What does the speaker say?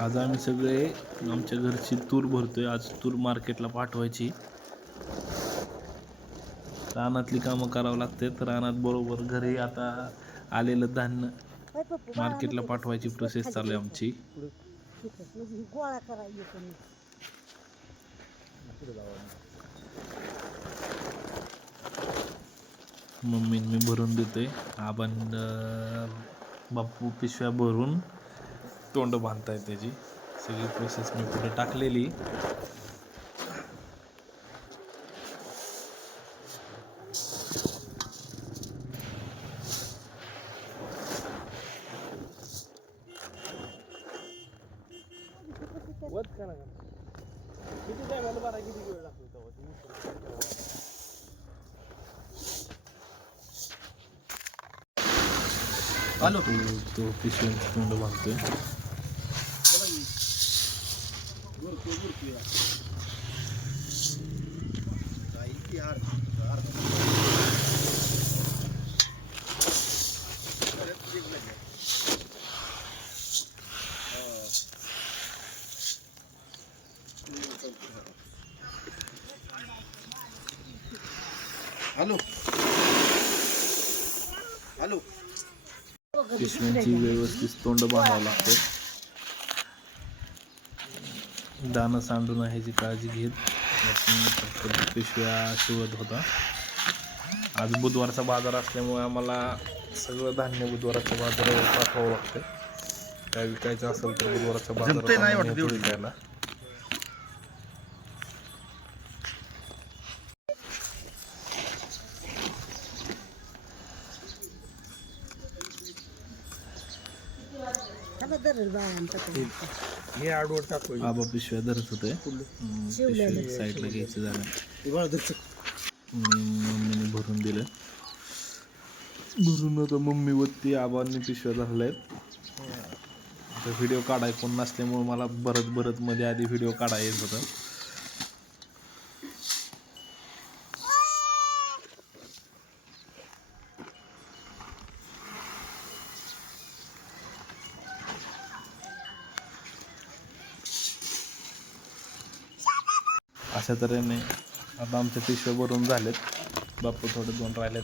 आज आम्ही सगळे आमच्या घरची तूर भरतोय. आज तूर मार्केटला पाठवायची. रानातली कामं करावं लागते. तर रानात बरोबर घरी आता आलेलं धान्य मार्केटला पाठवायची प्रोसेस चालू आहे आमची. गोळा करायची मम्मी मी भरून देतोय. आपण बाप्पू पिशव्या भरून तोंड बांधताय त्याची सगळी प्रोसेस मी पुढे टाकलेली. हॅलो तो पिशव्यांचं तोंड बांधतोय. हॅलो हॅलो पिशव्यांची व्यवस्थित तोंड बांधावं लागतं. दाणं सांडू नये ह्याची काळजी घेत फक्त पिशव्या शिवत होता. आज बुधवारचा बाजार असल्यामुळे आम्हाला सगळं धान्य बुधवाराच्या बाजारावर पाठवावं लागतं. काय विकायचं असेल तर बुधवाराच्या बाजारात विकायला. हे आडवड टाकू आबा पिशव्या धरत होते. पिशव्या साईडला घ्यायचं झालं. मम्मीने भरून दिलं. भरून आता मम्मी वरती आबांनी पिशव्या धरल्यात. आता व्हिडिओ काढाय कोण नसल्यामुळे मला भरत मध्ये आधी व्हिडिओ काढायला येत होता. अशा तऱ्हेने आता आमच्या पिशव्या भरून झालेत. बाप्पू थोडे 2 राहिलेत.